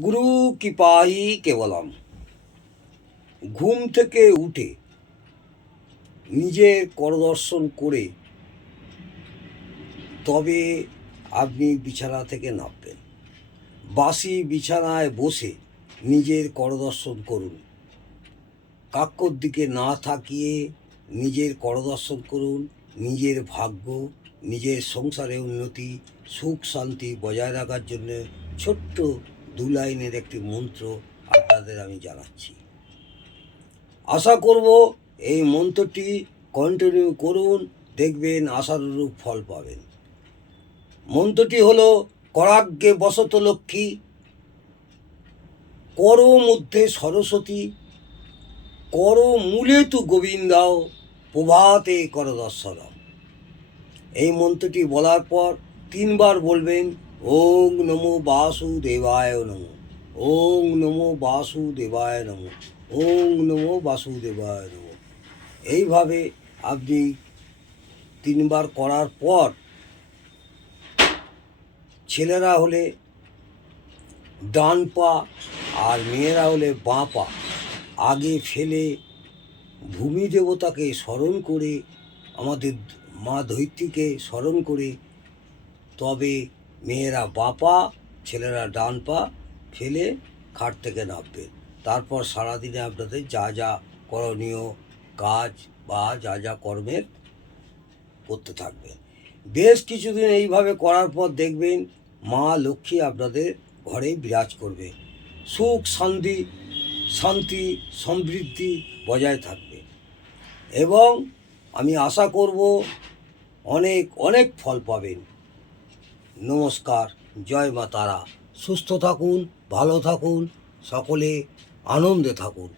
গুরু কৃপাই কেবলম। ঘুম থেকে উঠে নিজের করদর্শন করে তবে আপনি বিছানা থেকে নামবেন। বাসি বিছানায় বসে নিজের করদর্শন করুন। কাক্যর দিকে না তাকিয়ে নিজের করদর্শন করুন। নিজের ভাগ্য, নিজের সংসারে উন্নতি, সুখ শান্তি বজায় রাখার জন্য ছোট্ট 2 লাইনের একটি মন্ত্র আপনাদের আমি জানাচ্ছি। আশা করব এই মন্ত্রটি কন্টিনিউ করুন, দেখবেন আশানুরূপ ফল পাবেন। মন্ত্রটি হলো করাগ্যে বসত লক্ষ্মী, কর মধ্যে সরস্বতী, কর মূলে তু গোবিন্দাও, প্রভাতে কর দর্শনম। এই মন্ত্রটি বলার পর 3 বার বলবেন ওং নমো বাসুদেবায় নমো, ওং নমো বাসুদেবায় নমো, ওং নমো বাসুদেবায় নমো। এইভাবে আপনি 3 বার করার পর ছেলেরা হলে ডান পা আর মেয়েরা হলে বাঁ পা আগে ফেলে ভূমি দেবতাকে স্মরণ করে, আমাদের মা ধরিত্রীকে স্মরণ করে তবে মেয়েরা বাঁ পা, ছেলেরা ডান পা ফেলে খাট থেকে নামবে। তারপর সারাদিনে আপনাদের যা যা করণীয় কাজ বা যা যা কর্মের করতে থাকবেন। বেশ কিছুদিন এইভাবে করার পর দেখবেন মা লক্ষ্মী আপনাদের ঘরে বিরাজ করবে। সুখ শান্তি সমৃদ্ধি বজায় থাকবে এবং আমি আশা করব অনেক অনেক ফল পাবেন। নমস্কার, জয় মা তারা। সুস্থ থাকুন, ভালো থাকুন, সকলে আনন্দে থাকুন।